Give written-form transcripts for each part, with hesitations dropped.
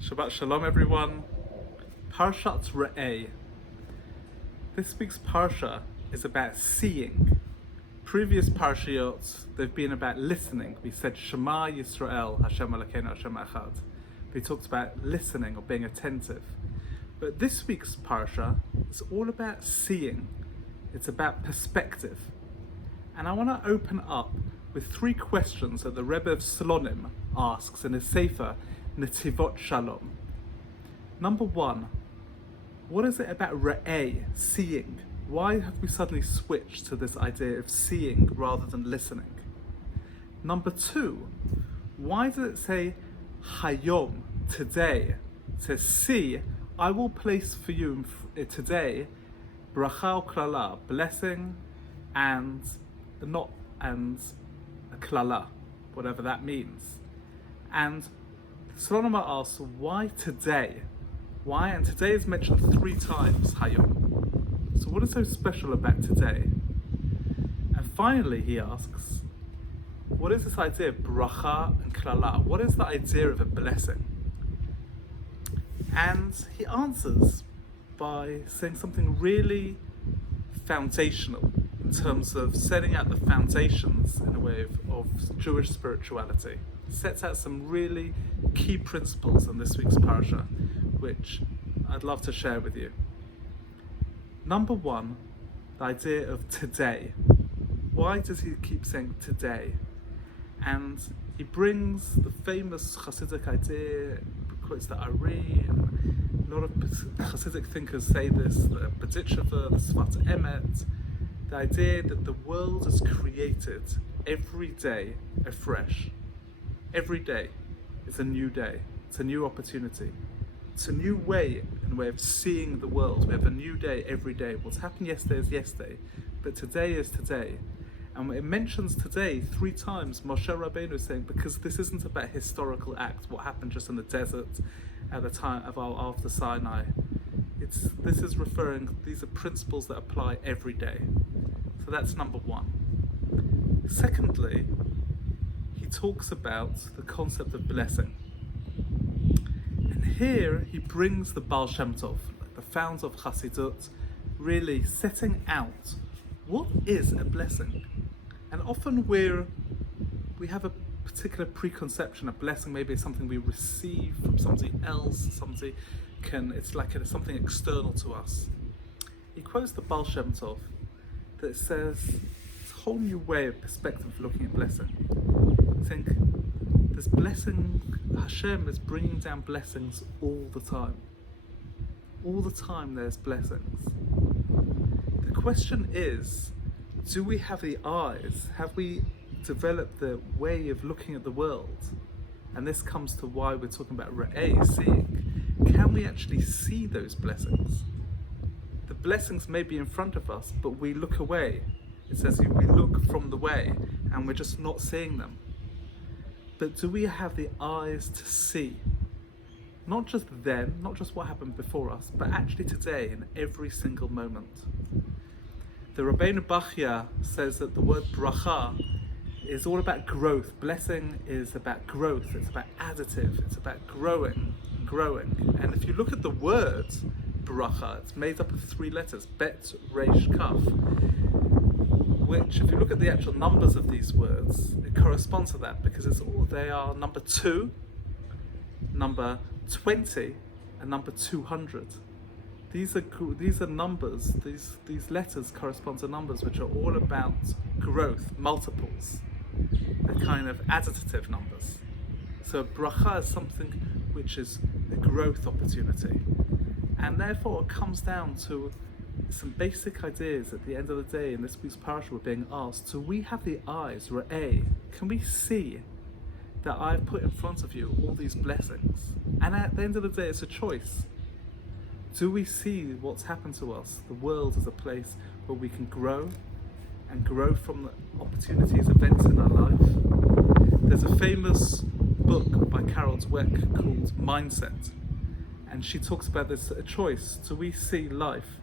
Shabbat Shalom everyone. Parshat Re'eh. This week's Parsha is about seeing. Previous Parshiyot, they've been about listening. We said Shema Yisrael, Hashem Elokeinu, Hashem Echad. We talked about listening or being attentive. But this week's Parsha is all about seeing. It's about perspective. And I want to open up with three questions that the Rebbe of Slonim asks in his Sefer, Netivot Shalom. Number one, what is it about Re'eh, seeing? Why have we suddenly switched to this idea of seeing rather than listening? Number two, why does it say Hayom, today? It says, see, I will place for you today bracha klala, blessing and a klala, whatever that means. And Slonim asks, why today? Why? And today is mentioned 3 times, Hayom. So what is so special about today? And finally he asks, what is this idea of bracha and klala? What is the idea of a blessing? And he answers by saying something really foundational in terms of setting out the foundations in a way of Jewish spirituality. Sets out some really key principles in this week's parasha, which I'd love to share with you. Number one, the idea of today. Why does he keep saying today? And he brings the famous Hasidic idea, quotes the Ari, and a lot of Hasidic thinkers say this, the B'ditzhava, the Sfat Emet, the idea that the world is created every day afresh. Every day is a new day. It's a new opportunity. It's a new way of seeing the world. We have a new day every day. What's happened yesterday is yesterday, but today is today. And it mentions today 3 times. Moshe Rabbeinu is saying, because this isn't about historical act, what happened just in the desert at the time of after Sinai. This is referring, these are principles that apply every day. So that's number one. Secondly, he talks about the concept of blessing. And here he brings the Baal Shem Tov, the founder of Chassidut, really setting out what is a blessing. And often we have a particular preconception. A blessing maybe is something we receive from somebody else, it's something external to us. He quotes the Baal Shem Tov that says it's a whole new way of perspective of looking at blessing. I think this blessing, Hashem is bringing down blessings all the time. All the time there's blessings. The question is, do we have the eyes? Have we developed the way of looking at the world? And this comes to why we're talking about Re'eh, seeing. Can we actually see those blessings? The blessings may be in front of us, but we look away. It says we look from the way and we're just not seeing them. But do we have the eyes to see? Not just then, not just what happened before us, but actually today in every single moment. The Rabbeinu Bachya says that the word bracha is all about growth. Blessing is about growth, it's about additive, it's about growing. And if you look at the word bracha, it's made up of 3 letters, bet, resh, kaf, which if you look at the actual numbers of these words, it corresponds to that because they are number 2, number 20, and number 200. These are numbers, these letters correspond to numbers which are all about growth, multiples. They're kind of additive numbers. So bracha is something which is a growth opportunity. And therefore it comes down to some basic ideas at the end of the day. In this week's parasha we're being asked, do we have the eyes, Re'eh? Can we see that I've put in front of you all these blessings? And at the end of the day it's a choice. Do we see what's happened to us? The world is a place where we can grow and grow from the opportunities, events in our life. There's a famous book by Carol Dweck called Mindset, and she talks about this a choice. Do we see life?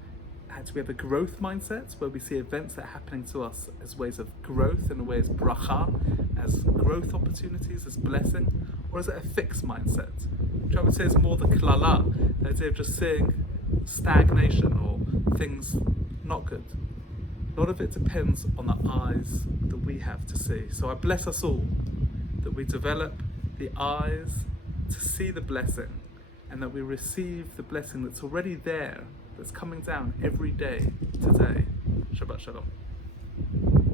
Do we have a growth mindset where we see events that are happening to us as ways of growth, in a way as bracha, as growth opportunities, as blessing? Or is it a fixed mindset? Which I would say is more the klala, the idea of just seeing stagnation or things not good. A lot of it depends on the eyes that we have to see. So I bless us all that we develop the eyes to see the blessing, and that we receive the blessing that's already there, that's coming down every day today. Shabbat Shalom.